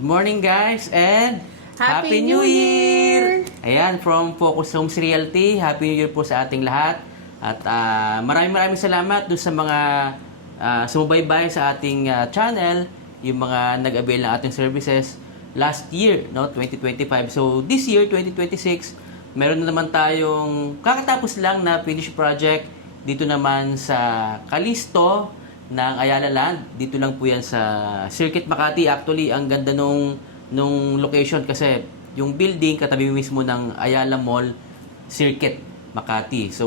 Good morning guys and Happy New Year! Ayan, from Focus Homes Realty, Happy New Year po sa ating lahat. At maraming salamat doon sa mga sumubaybay sa ating channel, yung mga nag-avail ng ating services last year, no, 2025. So this year, 2026, meron na naman tayong kakatapos lang na finished project dito naman sa Callisto ng Ayala Land. Dito lang po yan sa Circuit Makati. Actually, ang ganda nung location kasi yung building katabi mismo ng Ayala Mall Circuit Makati. So,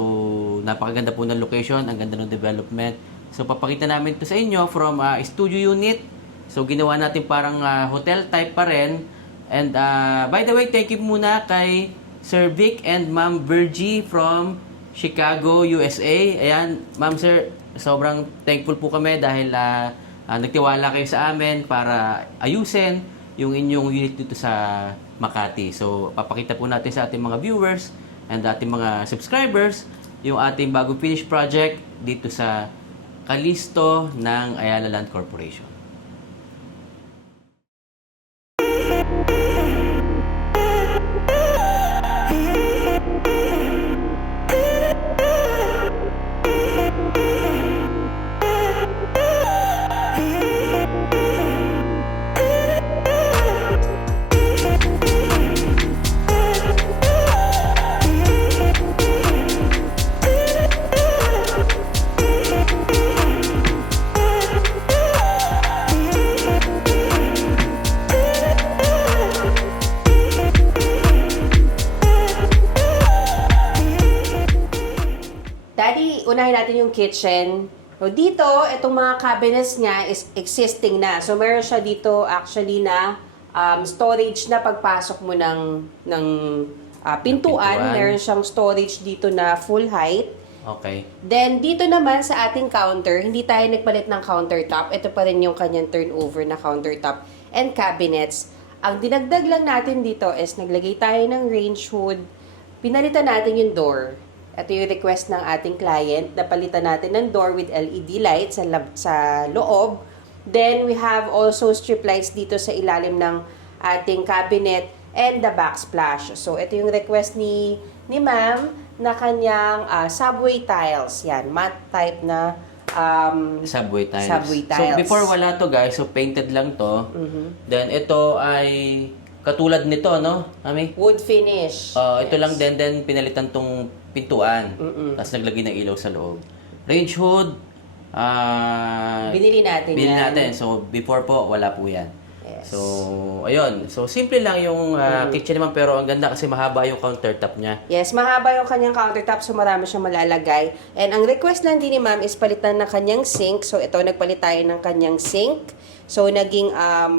napakaganda po ng location, ang ganda ng development. So, papakita namin to sa inyo from studio unit. So, ginawa natin parang hotel type pa rin. And by the way, thank you muna kay Sir Vic and Ma'am Virgie from Chicago, USA. Ayan, Ma'am Sir, sobrang thankful po kami dahil nagtiwala kayo sa amin para ayusin yung inyong unit dito sa Makati. So, papakita po natin sa ating mga viewers and ating mga subscribers yung ating bagong finished project dito sa Callisto ng Ayala Land Corporation. Daddy, unahin natin yung kitchen. So, dito, itong mga cabinets niya is existing na. So, meron siya dito actually na storage na pagpasok mo ng pintuan. Meron siyang storage dito na full height. Okay. Then, dito naman sa ating counter, hindi tayo nagpalit ng countertop. Ito pa rin yung kanyang turnover na countertop and cabinets. Ang dinagdag lang natin dito is naglagay tayo ng range hood. Pinalitan natin yung door. Ito yung request ng ating client. Napalitan natin ng door with LED lights sa loob. Then, we have also strip lights dito sa ilalim ng ating cabinet and the backsplash. So, ito yung request ni ma'am na kanyang subway tiles. Yan, matte type na Subway tiles. Subway tiles. So, before wala to guys, so painted lang to. Then, ito ay katulad nito, no, Mami? Wood finish. Ito lang din pinalitan tong pintuan. Tapos naglagay ng ilaw sa loob. Range hood, Binili natin binili yan. natin. So, before po, wala po yan. Yes. So, ayun. So, simple lang yung kitchen naman pero ang ganda kasi mahaba yung countertop niya. Yes, mahaba yung kanyang countertop so marami siyang malalagay. And ang request lang din ni ma'am is palitan ng kanyang sink. So, ito, nagpalit tayo ng kanyang sink. So, naging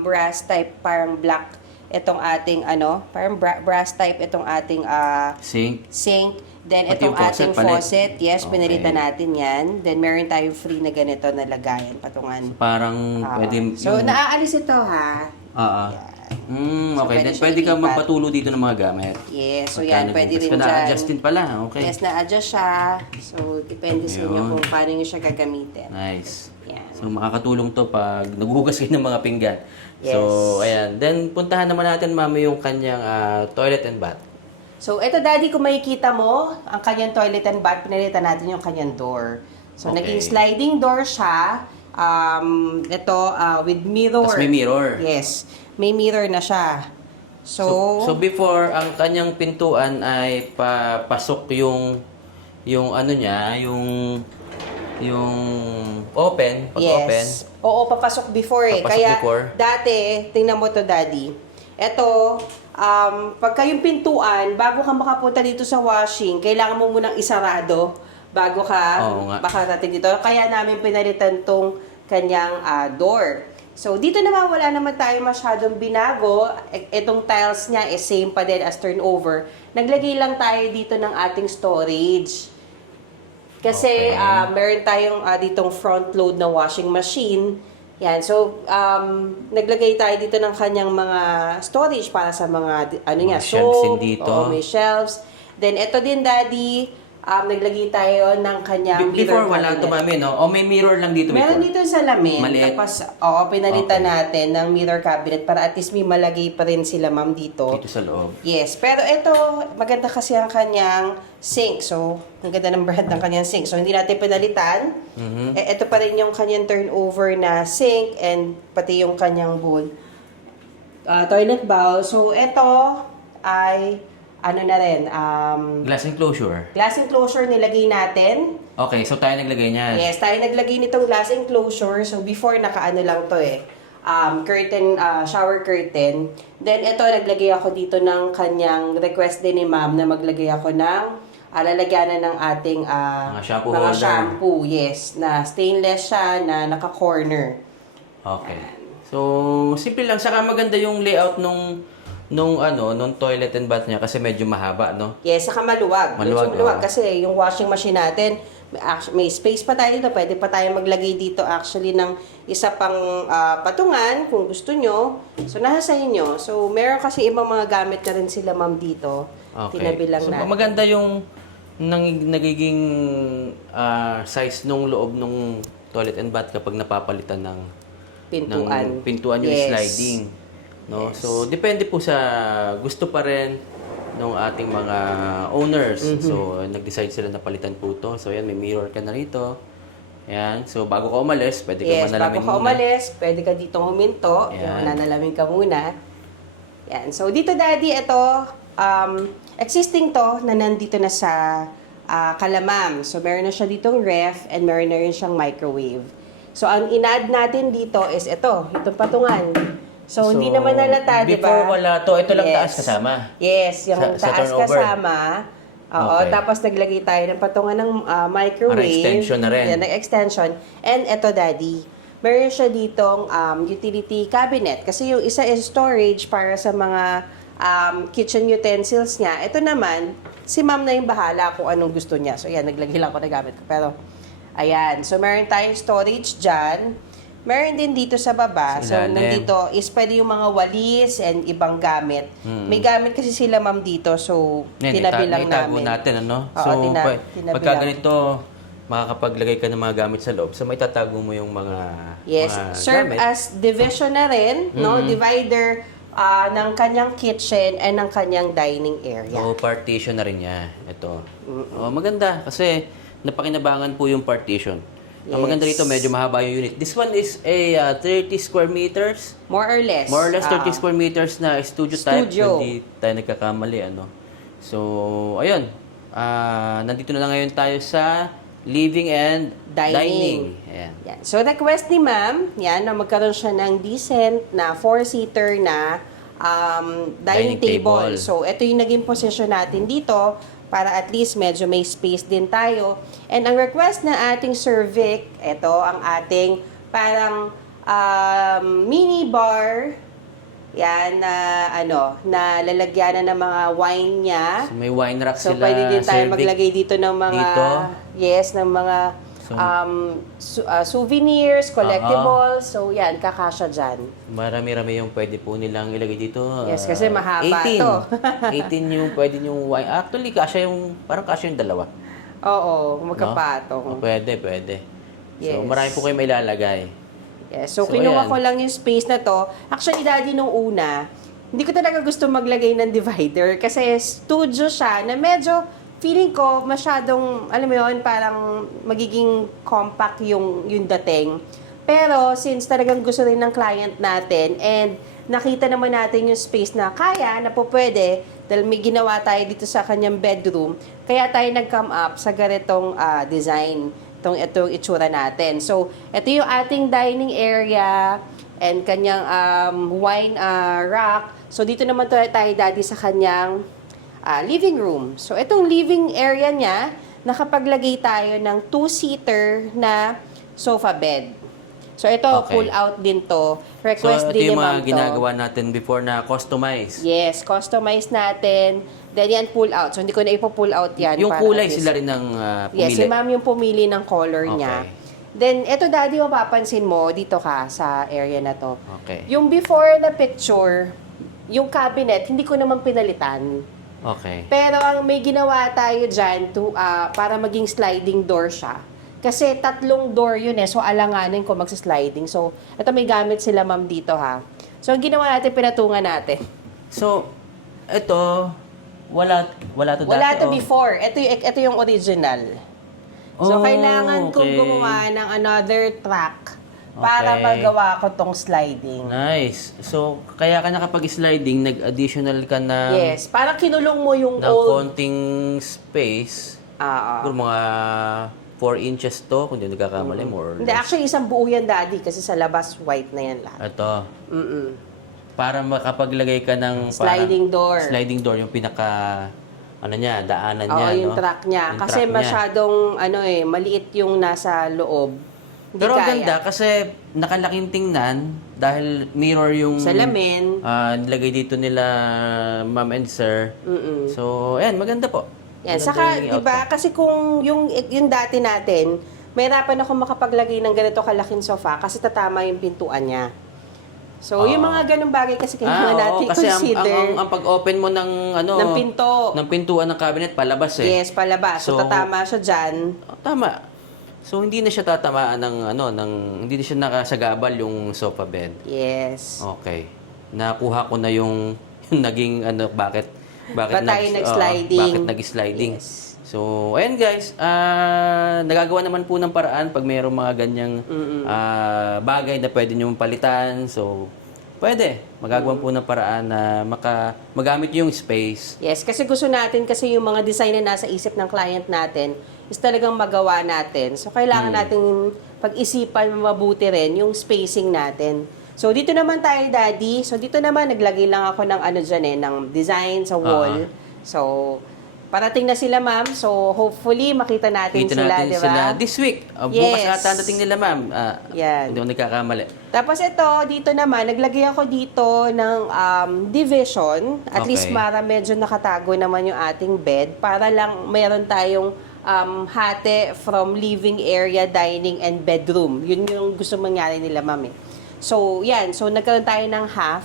brass type, parang black itong ating parang brass type itong ating sink. Then, Pati itong yung faucet ating palit. faucet, yes, Okay. pinalitan natin yan. Then, meron tayong free na ganito na lagayan, patungan. Parang pwede So, naaalis ito, ha? Okay. pwede Then, siya pwede kang ilipat. magpatulo dito ng mga gamit. Yes, so Pagka yan, pwede rin dyan. Na-adjust din pala. Okay. Yes, na-adjust siya. So, depende sa inyo Ayun. kung paano nyo siya gagamitin. Nice. Yan. So, makakatulong to pag naghuhugas kayo ng mga pinggan. Yes. So, ayan. Then, puntahan naman natin, Mami, yung kanyang toilet and bath. So, ito, Daddy, kung makikita mo, ang kanyang toilet and bath, pinalitan natin yung kanyang door. So, Okay. naging sliding door siya. Ito, with mirror. Tapos may mirror. Yes. May mirror na siya. So, before, ang kanyang pintuan ay papasok yung ano niya, yung open, pag open. Yes. Oo, papasok before eh. Papasok Kaya before. dati, tingnan mo to, Daddy. Ito, pagka yung pintuan, bago ka makapunta dito sa washing, kailangan mo munang isarado bago ka Oo nga. makarating dito. Kaya namin pinalitan tong kanyang door. So, dito naman wala naman tayo masyadong binago. Itong tiles niya is same pa din as turnover. Naglagay lang tayo dito ng ating storage. Kasi Okay. meron tayong ditong front load na washing machine. Yan. So, naglagay tayo dito ng kanyang mga storage para sa mga, Mga shelves din dito. Oo, may shelves. Then, ito din, Daddy, naglagay tayo ng kanyang Before mirror wala cabinet. ito, mami, no? O may mirror lang dito Meron before? dito sa lamin. Maliit. Tapos, pinalitan Okay. natin ng mirror cabinet para at least may malagay pa rin sila, ma'am, dito. Dito sa loob. Yes, pero ito, maganda kasi ang kanyang sink. So, ang ganda ng brand ng kanyang sink. So, hindi natin pinalitan. Mhm. Ito pa rin yung kanyang turnover na sink and pati yung kanyang bowl. Toilet bowl. So, ito ay, ano na rin, Glass enclosure. glass enclosure nilagay natin. Okay, so tayo naglagay niyan. Yes, tayo naglagay nitong glass enclosure. So, before, nakaano lang to curtain, shower curtain. Then, ito, naglagay ako dito ng kanyang request din ni ma'am na maglagay ako ng lalagyanan ng ating Mga shampoo mga holder. shampoo. Yes, na stainless siya, na naka-corner. Okay. So, simple lang. Saka maganda yung layout nung toilet and bath niya kasi medyo mahaba, no? Yes, saka maluwag. Maluwag, Medyo maluwag oo. kasi yung washing machine natin, may space pa tayo dito. Pwede pa tayo maglagay dito actually ng isa pang patungan kung gusto nyo. So, nasa sa inyo. So, meron kasi ibang mga gamit na rin sila, ma'am, dito. Okay. Tinabi lang So, natin. maganda yung nagiging size nung loob nung toilet and bath kapag napapalitan ng pintuan yung Yes. sliding. No? Yes. So, depende po sa gusto pa rin ng ating mga owners. Mm-hmm. So, nag-decide sila na palitan po to. So, yan, may mirror ka na rito. Yan. So, bago ka umalis, pwede ka Yes, manalamin bago ka muna. umalis, pwede ka ditong huminto. Yan. Yung nanalamin ka muna. Yan. So, dito, Daddy, ito, existing to na nandito na sa Kalamam. So, meron na siya ditong ref and meron na rin siyang microwave. So, ang in-add natin dito is ito, itong patungan. So, hindi naman nalata, di ba? Before wala to, ito lang Yes. taas kasama. Yes, yung Sa taas turnover. kasama. Oo, Okay. tapos naglagay tayo ng patungan ng microwave. Para extension na rin. Yan, extension. And eto, Daddy, meron siya ditong utility cabinet. Kasi yung isa is storage para sa mga kitchen utensils niya. Ito naman, si ma'am na yung bahala kung anong gusto niya. So, yan, naglagay lang ako na gamit ko. Pero, ayan. So, meron tayong storage dyan. Meron din dito sa baba. So, Ilalim. nandito is pwede yung mga walis and ibang gamit. May gamit kasi sila, ma'am, dito. So, Yan, tinabi lang itago namin. natin, ano? Oo, So, tinabi pagka lang. ganito, makakapaglagay ka ng mga gamit sa loob. So, may tatago mo yung mga Yes, mga serve gamit. as division na rin, no? Divider ng kanyang kitchen and ng kanyang dining area. So, partition na rin niya. Ito. Oh, maganda kasi napakinabangan po yung partition. Ang maganda rito, medyo mahaba yung unit. This one is a 30 square meters. More or less. More or less 30 square meters na studio type. Studio. Hindi tayo nagkakamali, ano. So, ayun. Nandito na lang ngayon tayo sa living and dining. Ayan. Yan. So, request ni ma'am, yan, na magkaroon siya ng decent na 4-seater na dining Dining table. table. So, ito yung naging position natin dito para at least medyo may space din tayo. And ang request na ating cervic, ito ang ating parang mini bar. Yan, na lalagyan na ng mga wine niya. So, may wine rack So, sila. pwede din tayo cervic. maglagay dito ng mga, Dito. yes, ng mga souvenirs, collectibles. So, yan, kakasya dyan. Marami-rami yung pwede po nilang ilagay dito. Yes, kasi mahaba 18. to. 18 yung pwede yung wine. Actually, parang kasya yung dalawa. Oo, No? magkapatong. Pwede. So, Yes. marami po kayo may ilalagay. Yes. So, So, kinuha ayan. ko lang yung space na to. Actually, Daddy, nung una, hindi ko talaga gusto maglagay ng divider kasi studio siya na medyo feeling ko masyadong, alam mo yun, parang magiging compact yung dating. Pero, since talagang gusto rin ng client natin and nakita naman natin yung space na kaya, na po pwede, dahil may ginawa tayo dito sa kanyang bedroom, kaya tayo nag-come up sa ganitong design. Itong itsura natin. So, ito yung ating dining area and kanyang wine rack. So, dito naman tayo, Daddy, sa kanyang living room. So, itong living area niya, nakapaglagay tayo ng 2-seater na sofa bed. So, ito, Okay. pull out din to. So, Request ito din ni yung ma'am mga to. ginagawa natin before na customize. Yes, customize natin. Then yan, pull out. So, hindi ko na ipo-pull out yan. Yung para kulay at least- sila rin ng pumili. Yes, si ma'am yung pumili ng color niya. Okay. Then, eto, Daddy, mapapansin mo, dito ka sa area na to. Okay. Yung before na picture, yung cabinet, hindi ko naman pinalitan. Okay. Pero ang may ginawa tayo dyan para maging sliding door siya. Kasi 3 door yun eh. So, alanganin ko magsa-sliding. So, ito may gamit sila ma'am dito ha. So, ang ginawa natin, pinatungan natin. So, ito, wala to dati. Wala to oh. before. Ito yung original. So, Oh, kailangan kong okay. gumawa ng another track para Okay. magawa ko tong sliding. Nice. So, kaya ka nakapag-sliding, nag-additional ka ng, Yes. Parang kinulong mo yung ng old... konting space. Ah, Siguro mga 4 inches to, kung di nagkakamali, more or Hindi, less. actually, isang buo yan, Daddy, kasi sa labas, white na yan lahat. Ito. Mm-mm. Para makapaglagay ka ng Sliding door. Sliding door, yung pinaka, ano niya, daanan Oo, niya, yung no? track niya. Yung Kasi track niya. masyadong, maliit yung nasa loob. Hindi Pero ang kaya. ganda kasi nakalaking tingnan dahil mirror yung Salamin. nilagay dito nila ma'am and sir. Mm-mm. So, ayan, maganda po. Yan. Maganda Saka, yung di ba, outcome. kasi kung yung dati natin, mahirapan ako makapaglagay ng ganito kalaking sofa kasi tatama yung pintuan niya. So, yung mga ganung bagay kasi kailangan natin kasi consider. ang pag-open mo ng ng pinto. ng pintuan ng cabinet palabas eh. Yes, palabas. So, So, tatama siya dyan. Tama. So hindi na siya tatamaan hindi na siya nakasagabal yung sofa bed. Yes. Okay. Nakuha ko na yung naging bakit Ba't tayo nag-sliding? bakit nag-sliding. Yes. So, ayan guys, nagagawa naman po ng paraan pag mayroong mga ganyang bagay na pwede nyo palitan. So, pwede. Magagawa po ng paraan na magamit yung space. Yes, kasi gusto natin kasi yung mga design na nasa isip ng client natin is talagang magawa natin. So, kailangan natin pag-isipan mabuti rin yung spacing natin. So, dito naman tayo, Daddy. So, dito naman, naglagay lang ako ng ng design sa wall. So, parating na sila, ma'am. So, hopefully, makita natin Kita sila, natin di sila ba? this week. Bukas Yes. ata ang dating nila, ma'am. Yan. Hindi ako nagkakamali. Tapos ito, dito naman, naglagay ako dito ng division. At Okay. least medyo nakatago naman yung ating bed para lang mayroon tayong hati from living area, dining, and bedroom. Yun yung gusto mangyari nila, ma'am. So, yan. So, nagkaroon tayo ng half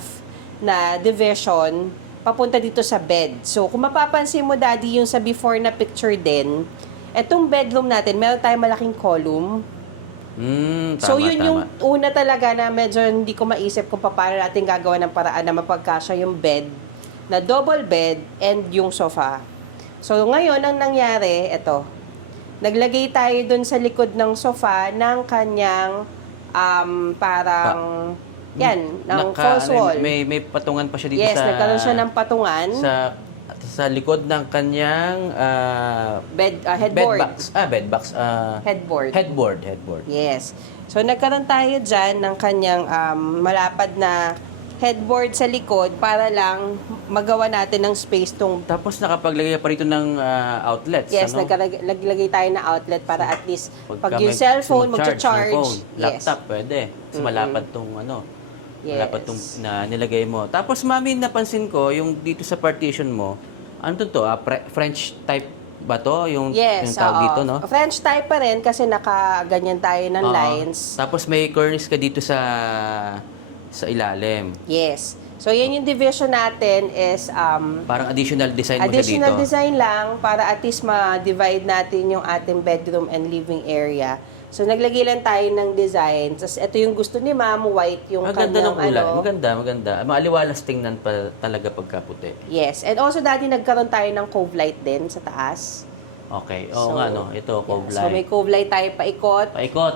na division papunta dito sa bed. So, kung mapapansin mo, Daddy, yung sa before na picture din, etong bedroom natin, meron tayong malaking column. Tama, So, yun tama. yung una talaga na medyo hindi ko maisip kung paano natin gagawa ng paraan na mapagkasya yung bed, na double bed, and yung sofa. So, ngayon, ang nangyari, eto, naglagay tayo dun sa likod ng sofa ng kanyang parang, ng false wall. May patungan pa siya dito Yes, sa... nagkaroon siya ng patungan. Sa likod ng kanyang Headboard. bedbox. Headboard. Headboard. Yes. So, nagkaroon tayo dyan ng kanyang malapad na headboard sa likod para lang magawa natin ng space tong... Tapos nakapaglagay pa rito ng outlets. Yes, ano? naglagay tayo ng outlet para at least pag Pagka yung may cellphone, mag-charge ng magcha-charge. phone, Yes. laptop, pwede. Kasi malapad tong Yes. malapad tong na nilagay mo. Tapos mami, napansin ko, yung dito sa partition mo, ano to? French type ba to? Yung Yes, tawag oo. dito, no? French type pa rin kasi nakaganyan tayo ng Oo. lines. Tapos may cornice ka dito sa ilalim. Yes. So, yan yung division natin is Parang additional design mo siya dito. additional design lang para at least ma-divide natin yung ating bedroom and living area. So, naglagay lang tayo ng design. Tapos, ito yung gusto ni Ma'am, white yung Maganda ng kanyang kulay. Maganda. Maaliwalas tingnan pa talaga pagkaputi. Yes. And also, dati nagkaroon tayo ng cove light din sa taas. Okay. Oo So, nga, no? Ito, cove Yeah. So, may light. cove light tayo paikot. Paikot.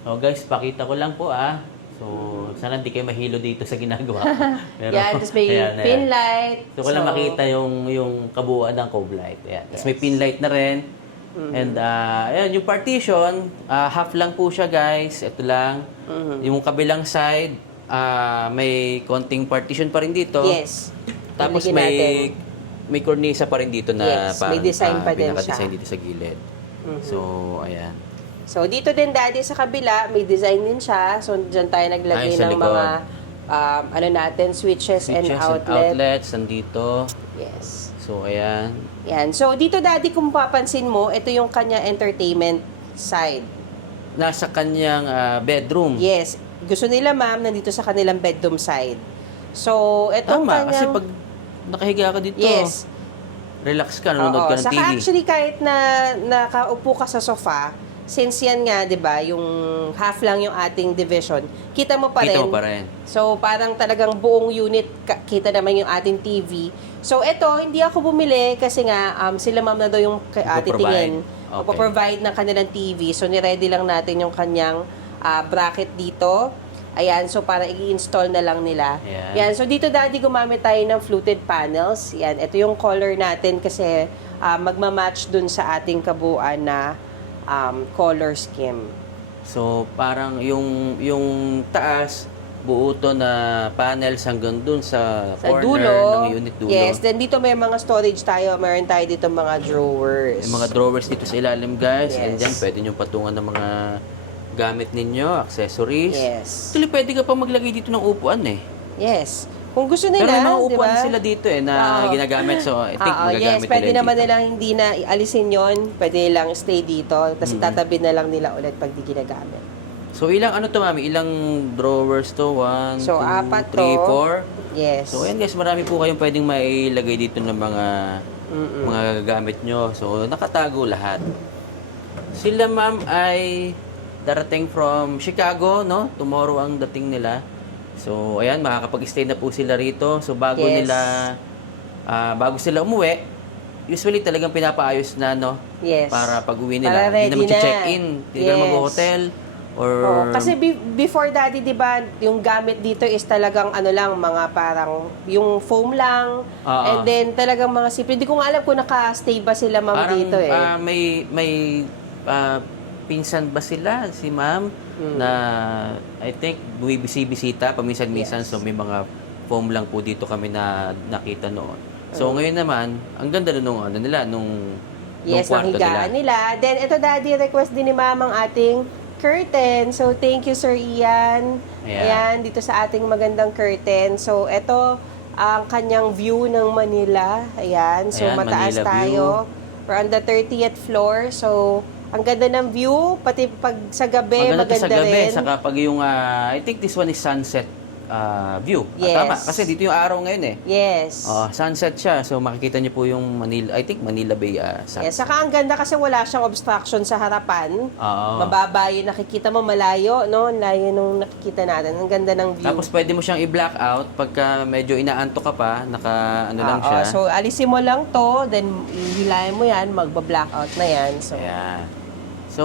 So, guys, pakita ko lang po, So, sana hindi kayo mahilo dito sa ginagawa ko. Pero, Yan. Tapos, may ayan. pin light. So, ko lang makita yung kabuuan ng cove light. Ayan. Tapos, may pin light na rin. And, ayan, yung partition, half lang po siya, guys. Ito lang. Yung kabilang side, may konting partition pa rin dito. Yes. Tapos Lalagyan natin. may cornisa pa rin dito na Yes, may design pa din pinaka-design siya. dito sa gilid. So, ayan. So, dito din, Daddy, sa kabila, may design din siya. So, dyan tayo naglagay Ay, sa ng likod. mga, switches and Switches outlet. outlets nandito. Yes. So, ayan. Yan. So, dito, Daddy, kung papansin mo, ito yung kanya entertainment side. Nasa kanyang bedroom. Yes. Gusto nila, ma'am, nandito sa kanilang bedroom side. So, itong Tama, kasi kanyang... pag nakahiga ka dito. Yes. relax ka, nanonood ka ng Saka TV. actually kahit na nakaupo ka sa sofa, since yan nga, 'di ba, yung half lang yung ating division, kita mo pa Kita rin. mo pa rin. So parang talagang buong unit kita naman yung ating TV. So ito, hindi ako bumili kasi nga sila ma'am na daw yung titingin. Okay. Magpo-provide ng kanilang TV. So niready lang natin yung kanyang bracket dito. Ayan, so para i-install na lang nila. Ayan. Yan, so dito daddy gumamit tayo ng fluted panels. Yan, ito yung color natin kasi magma-match dun sa ating kabuuan na color scheme. So, parang yung taas, buo to na panels hanggang dun sa Sa corner dulo, ng unit dulo. yes, then dito may mga storage tayo. Meron tayo dito mga drawers. May mga drawers dito sa ilalim, guys. And Yes. dyan, pwede nyo patungan ng mga gamit ninyo, accessories. Yes. Actually, pwede ka pa maglagay dito ng upuan eh. Yes. Kung gusto nila, Pero may mga di upuan ba? sila dito eh na Oo. ginagamit. So, I think Yes, magagamit pwede nila naman dito. nilang hindi na alisin yon, pwede nilang stay dito, tapos tatabi na lang nila ulit pag di ginagamit. So, ilang ano to, mami? Ilang drawers to? 1, So, 2, apat 3, to. 4? Yes. So, ayan guys, marami po kayong pwedeng mailagay dito ng mga gagamit nyo. So, nakatago lahat. Sila ma'am ay darating from Chicago, no? Tomorrow ang dating nila. So, ayan, makakapag-stay na po sila rito. So, bago Yes. sila umuwi, usually talagang pinapaayos na, no? Yes. Para pag-uwi Para nila. Hindi ready na na. mag-check-in. Hindi ka na Yes. mag-hotel. Or... Oo, kasi before daddy, 'di ba, yung gamit dito is talagang ano lang, mga parang yung foam lang. Oo. And then talagang mga simple. Hindi ko nga alam kung naka-stay ba sila ma'am Parang dito eh. may pinsan ba sila si ma'am na I think bumisibisita paminsan-minsan. Yes. So may mga foam lang po dito kami na nakita noon. So ngayon naman, ang ganda nung ano nila nung Yes, kwarto ang higaan nila. Then ito daddy, request din ni ma'am ang ating curtain. So thank you Sir Ian. Ayan. Ayan, dito sa ating magandang curtain. So ito ang kanyang view ng Manila. Ayan, so Ayan, mataas Manila tayo. We're on the 30th floor. So ang ganda ng view, pati pag sa gabi, Maganda to maganda sa gabi, rin. saka pag yung I think this one is sunset view. Yes. Tama, kasi dito yung araw ngayon eh. Yes. Sunset siya. So makikita niyo po yung Manila, I think Manila Bay sunset. Yes, saka ang ganda kasi wala siyang obstruction sa harapan. Oo. Mababa yung nakikita mo, malayo, no? Layo nung nakikita natin. Ang ganda ng view. Tapos pwede mo siyang i-black out pagka medyo inaantok ka pa, naka ano lang Oo, siya. so alisin mo lang to, then hilahin mo yan, magba-blackout na yan. So, Ayan. So,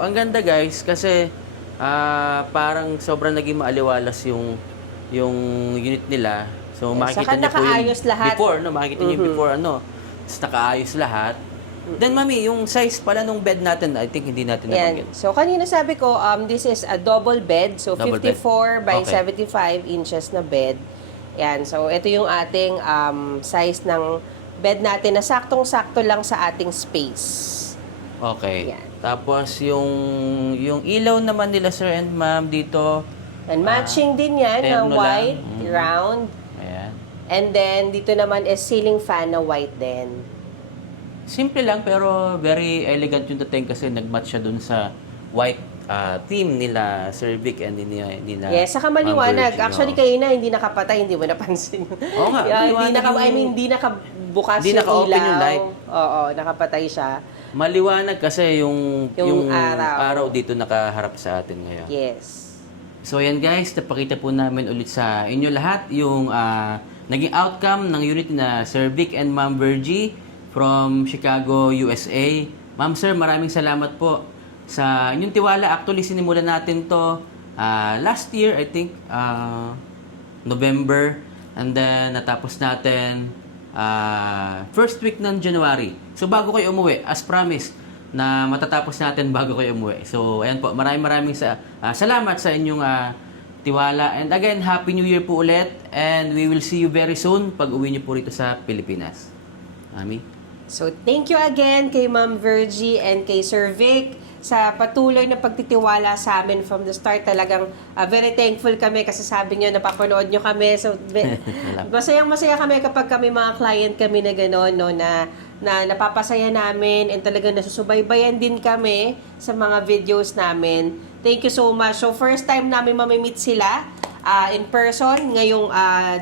ang ganda guys kasi parang sobrang naging maaliwalas yung unit nila. So, Yes, makikita saka niyo po yung nakaayos lahat. before, no? Makikita niyo yung before, ano? Tapos nakaayos lahat. Then, mami, yung size pala nung bed natin, I think hindi natin yan. nabanggit. So, kanina sabi ko, this is a double bed. So, Double bed. 54 by Okay. 75 inches na bed. Yan. So, ito yung ating size ng bed natin na saktong-sakto lang sa ating space. Okay. Yan. Tapos, yung ilaw naman nila, sir and ma'am, dito, And matching din yan na terno lang. white, round. ayan. And then, dito naman is ceiling fan na white din. Simple lang pero very elegant yung dating kasi nag-match siya dun sa white theme nila Sir Vic and nila Yes, saka Ma'am maliwanag. Virgie, Actually, oo. kayo na, hindi nakapatay, hindi mo napansin. Oo nga, Yeah, maliwanag hindi nakabukas Hindi yung naka-open ilaw. yung light. Oo, nakapatay siya. Maliwanag kasi yung araw. dito nakaharap sa atin ngayon. Yes. So yan guys, napakita po namin ulit sa inyo lahat yung naging outcome ng unit na Sir Vic and Ma'am Virgie from Chicago, USA. Ma'am Sir, maraming salamat po sa inyong tiwala. Actually, sinimulan natin to last year, I think, November. And then, natapos natin first week ng January. So, bago kayo umuwi, as promised, na matatapos natin bago kayo umuwi. So, ayan po, maraming salamat sa inyong tiwala. And again, Happy New Year po ulit. And we will see you very soon pag uwi niyo po rito sa Pilipinas. Mami? So, thank you again kay Ma'am Virgie and kay Sir Vic sa patuloy na pagtitiwala sa amin from the start. Talagang very thankful kami kasi sabi nyo, napapanood nyo kami. So, masayang-masaya kami kapag kami mga client kami na gano'n, no, na napapasaya namin and talagang nasusubaybayan din kami sa mga videos namin. Thank you so much. So, first time namin mamimit sila. in person ngayong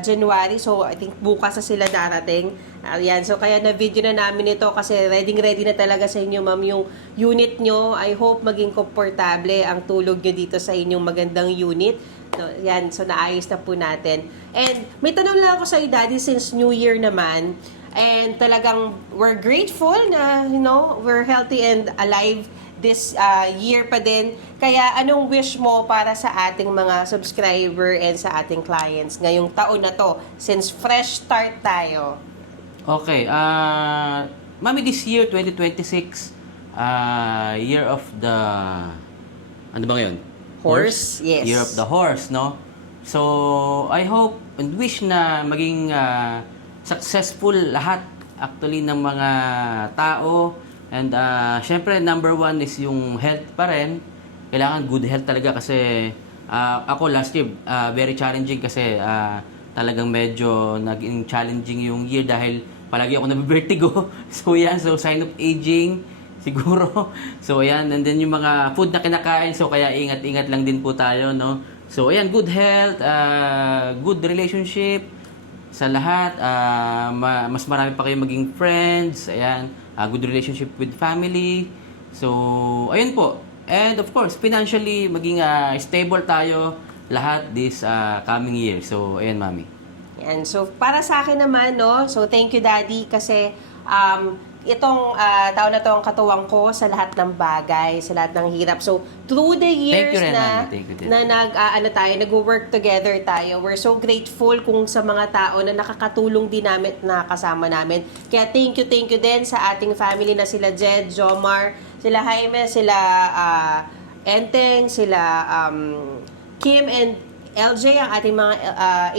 January. So, I think bukas na sila darating. Ayan. So, kaya na-video na namin ito kasi ready na talaga sa inyo, ma'am, yung unit nyo. I hope maging komportable ang tulog nyo dito sa inyong magandang unit. So, yan. So, naayos na po natin. And may tanong lang ako sa iyo, Daddy, since New Year naman. And talagang we're grateful na, we're healthy and alive this year pa din. Kaya anong wish mo para sa ating mga subscriber and sa ating clients ngayong taon na to, since fresh start tayo? Okay, Mami, this year, 2026, year of the, ano ba ngayon? Horse? Yes. Year of the horse, no? So, I hope and wish na maging successful lahat actually ng mga tao. And syempre, number one is yung health pa rin. Kailangan good health talaga kasi ako last year, very challenging kasi talagang medyo naging challenging yung year dahil palagi ako nabivertigo. So yan, so sign of aging siguro. So ayan, and then yung mga food na kinakain, so kaya ingat-ingat lang din po tayo, no? So ayan, good health, good relationship sa lahat, mas marami pa kayong maging friends, ayan, good relationship with family. So ayun po. And of course, financially maging stable tayo lahat this coming year. So ayan, Mami. Yan. So, para sa akin naman, no? So, thank you, Daddy, kasi itong taon na to ang katuwang ko sa lahat ng bagay, sa lahat ng hirap. So, through the years Thank you rin, na, Mami. Thank you din. nag-work together tayo, we're so grateful kung sa mga tao na nakakatulong din namin, nakakasama namin. Kaya thank you din sa ating family na sila Jed, Jomar, sila Jaime, sila Enteng, sila Kim and LJ, ang ating mga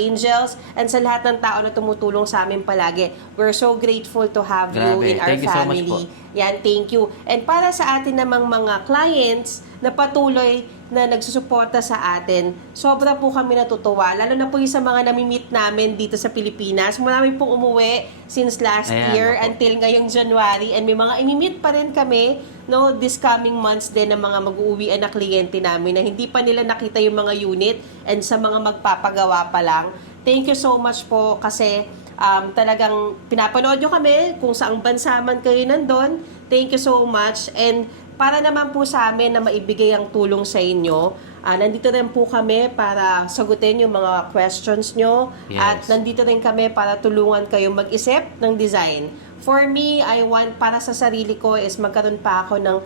angels, and sa lahat ng tao na tumutulong sa amin palagi. We're so grateful to have you Grabe. in our Thank you so much family. po. Yan, thank you. And para sa atin namang mga clients na patuloy na nagsusuporta sa atin, sobra po kami natutuwa. Lalo na po yung sa mga nami-meet namin dito sa Pilipinas. Marami pong umuwi since last Ayan, year opo. until ngayong January. And may mga imi-meet pa rin kami, no, this coming months din ng mga mag-uuwian na kliyente namin na hindi pa nila nakita yung mga unit and sa mga magpapagawa pa lang. Thank you so much po kasi talagang pinapanood nyo kami kung saang bansa man kayo nandun. Thank you so much. And para naman po sa amin na maibigay ang tulong sa inyo, nandito rin po kami para sagutin yung mga questions nyo. Yes. At nandito rin kami para tulungan kayo mag-isip ng design. For me, I want para sa sarili ko is magkaroon pa ako ng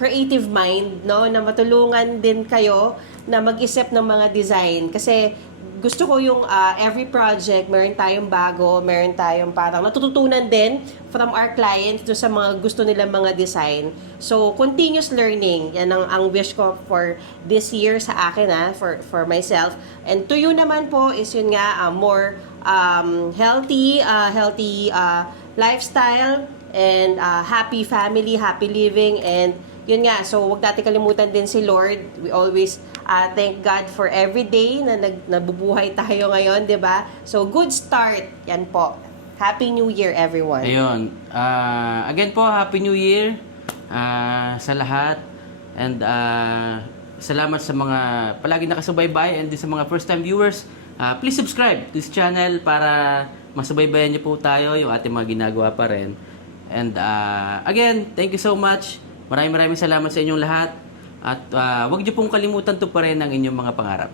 creative mind, no, na matulungan din kayo na mag-isip ng mga design. Kasi gusto ko yung every project, meron tayong bago, meron tayong parang natututunan din from our clients do sa mga gusto nilang mga design. So, continuous learning. Yan ang wish ko for this year sa akin, for myself. And to you naman po is yun nga, more healthy lifestyle and happy family, happy living, and yun nga, so wag natin kalimutan din si Lord. We always thank God for every day na nabubuhay tayo ngayon, di ba? So, good start. Yan po. Happy New Year, everyone. Ayun. Again po, Happy New Year sa lahat. And salamat sa mga palagi nakasubaybay and din sa mga first-time viewers. Please subscribe to this channel para masubaybayan niyo po tayo yung ating mga ginagawa pa rin. And again, thank you so much. Maraming salamat sa inyong lahat. At huwag niyo pong kalimutan to pa rin ang inyong mga pangarap.